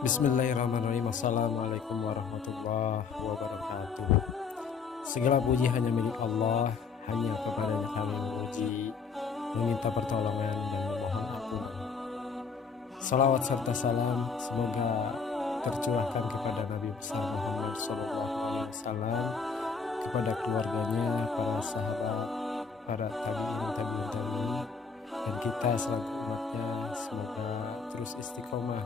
Bismillahirrahmanirrahim. Assalamualaikum warahmatullahi wabarakatuh. Segala puji hanya milik Allah. Hanya kepadanya kami memuji, meminta pertolongan dan memohon ampun. Salawat serta salam semoga tercurahkan kepada Nabi besar Muhammad SAW, kepada keluarganya, para sahabat, para tabi'in, dan kita selaku umatnya. Semoga terus istiqomah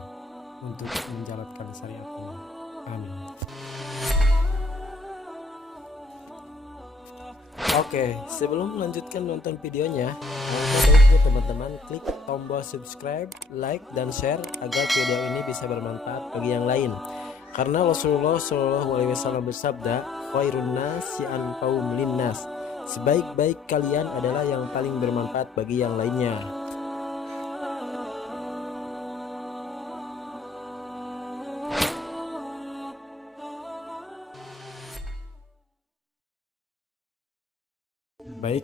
untuk menjalankan syariatnya. Amin. Oke, sebelum melanjutkan nonton videonya, alangkah baiknya teman-teman klik tombol subscribe, like, dan share agar video ini bisa bermanfaat bagi yang lain. Karena Rasulullah SAW bersabda, khairun nasi anfa'uhum linnas. Sebaik-baik kalian adalah yang paling bermanfaat bagi yang lainnya. Baik,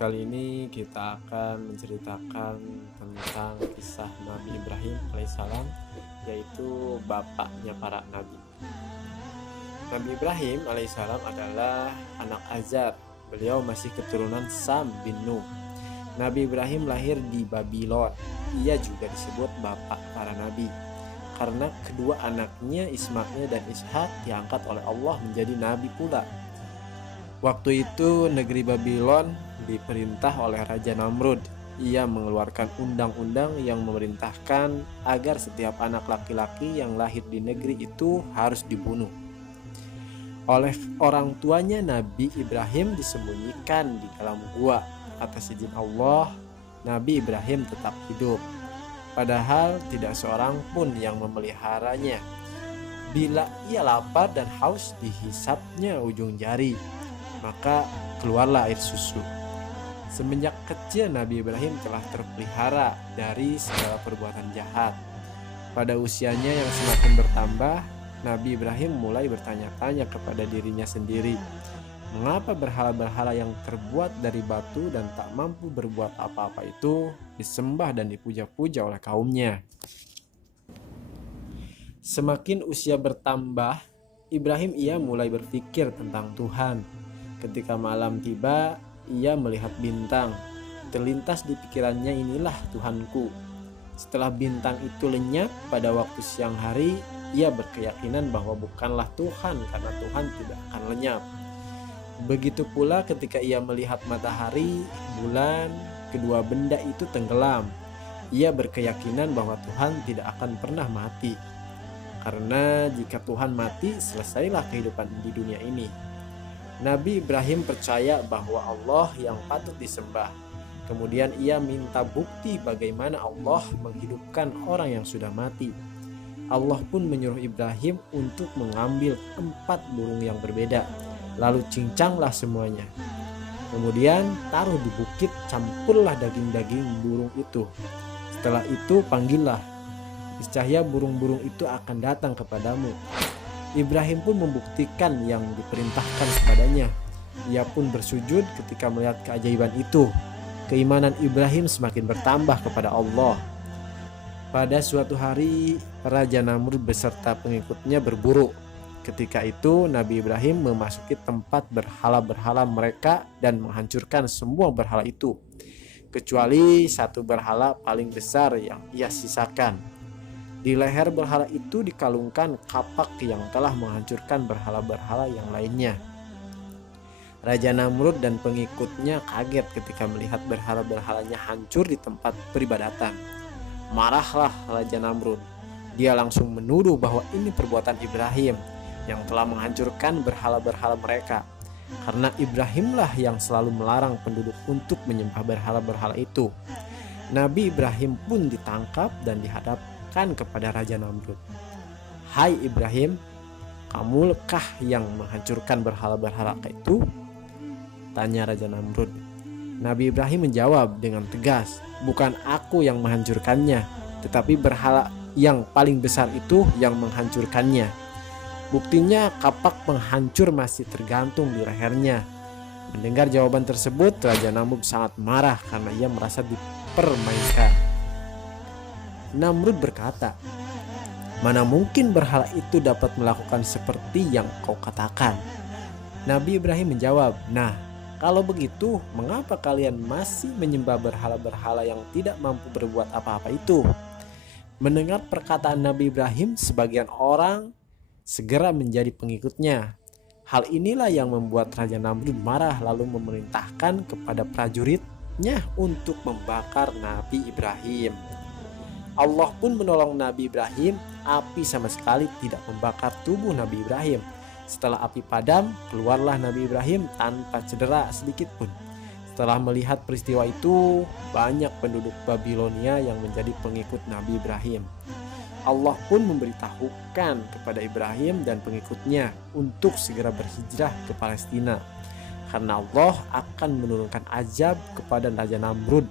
kali ini kita akan menceritakan tentang kisah Nabi Ibrahim alaihissalam, yaitu bapaknya para nabi. Nabi Ibrahim alaihissalam adalah anak Azar. Beliau masih keturunan Sam bin Nuh. Nabi Ibrahim lahir di Babylon. Ia juga disebut bapak para nabi karena kedua anaknya Ismail dan Ishak diangkat oleh Allah menjadi nabi pula. Waktu itu negeri Babylon diperintah oleh Raja Namrud. Ia mengeluarkan undang-undang yang memerintahkan agar setiap anak laki-laki yang lahir di negeri itu harus dibunuh. Oleh orang tuanya Nabi Ibrahim disembunyikan di dalam gua. Atas izin Allah, Nabi Ibrahim tetap hidup. Padahal tidak seorang pun yang memeliharanya. Bila ia lapar dan haus, dihisapnya ujung jari, maka keluarlah air susu. Semenjak kecil Nabi Ibrahim telah terpelihara dari segala perbuatan jahat. Pada usianya yang semakin bertambah, Nabi Ibrahim mulai bertanya-tanya kepada dirinya sendiri, mengapa berhala-berhala yang terbuat dari batu dan tak mampu berbuat apa-apa itu disembah dan dipuja-puja oleh kaumnya. Semakin usia bertambah, Ibrahim ia mulai berpikir tentang Tuhan. Ketika malam tiba, ia melihat bintang. Terlintas di pikirannya, inilah Tuhanku. Setelah bintang itu lenyap pada waktu siang hari, ia berkeyakinan bahwa bukanlah Tuhan karena Tuhan tidak akan lenyap. Begitu pula ketika ia melihat matahari, bulan, kedua benda itu tenggelam. Ia berkeyakinan bahwa Tuhan tidak akan pernah mati. Karena jika Tuhan mati, selesailah kehidupan di dunia ini. Nabi Ibrahim percaya bahwa Allah yang patut disembah. Kemudian ia minta bukti bagaimana Allah menghidupkan orang yang sudah mati. Allah pun menyuruh Ibrahim untuk mengambil 4 burung yang berbeda. Lalu cincanglah semuanya. Kemudian taruh di bukit, campurlah daging-daging burung itu. Setelah itu panggillah, niscaya burung-burung itu akan datang kepadamu. Ibrahim pun membuktikan yang diperintahkan kepadanya. Ia pun bersujud ketika melihat keajaiban itu. Keimanan Ibrahim semakin bertambah kepada Allah. Pada suatu hari, Raja Namrud beserta pengikutnya berburu. Ketika itu, Nabi Ibrahim memasuki tempat berhala-berhala mereka dan menghancurkan semua berhala itu, kecuali satu berhala paling besar yang ia sisakan. Di leher berhala itu dikalungkan kapak yang telah menghancurkan berhala-berhala yang lainnya. Raja Namrud dan pengikutnya kaget ketika melihat berhala-berhalanya hancur di tempat peribadatan. Marahlah Raja Namrud. Dia langsung menuduh bahwa ini perbuatan Ibrahim yang telah menghancurkan berhala-berhala mereka. Karena Ibrahimlah yang selalu melarang penduduk untuk menyembah berhala-berhala itu. Nabi Ibrahim pun ditangkap dan dihadapkan kepada Raja Namrud. Hai Ibrahim, kamukah yang menghancurkan berhala-berhala itu? Tanya Raja Namrud. Nabi Ibrahim menjawab dengan tegas, bukan aku yang menghancurkannya, tetapi berhala yang paling besar itu yang menghancurkannya. Buktinya kapak penghancur masih tergantung di lehernya. Mendengar jawaban tersebut, Raja Namrud sangat marah karena ia merasa dipermainkan. Namrud berkata, Mana mungkin berhala itu dapat melakukan seperti yang kau katakan?" Nabi Ibrahim menjawab, "Nah, kalau begitu, mengapa kalian masih menyembah berhala-berhala yang tidak mampu berbuat apa-apa itu?" Mendengar perkataan Nabi Ibrahim, sebagian orang segera menjadi pengikutnya. Hal inilah yang membuat Raja Namrud marah, lalu memerintahkan kepada prajuritnya untuk membakar Nabi Ibrahim. Allah pun menolong Nabi Ibrahim. Api sama sekali tidak membakar tubuh Nabi Ibrahim. Setelah api padam, keluarlah Nabi Ibrahim tanpa cedera sedikit pun. Setelah melihat peristiwa itu, banyak penduduk Babilonia yang menjadi pengikut Nabi Ibrahim. Allah pun memberitahukan kepada Ibrahim dan pengikutnya untuk segera berhijrah ke Palestina, karena Allah akan menurunkan azab kepada Raja Namrud.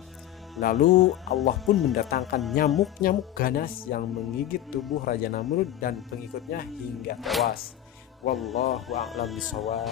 Lalu Allah pun mendatangkan nyamuk-nyamuk ganas yang menggigit tubuh Raja Namrud dan pengikutnya hingga tewas. Wallahu a'lam bishawab.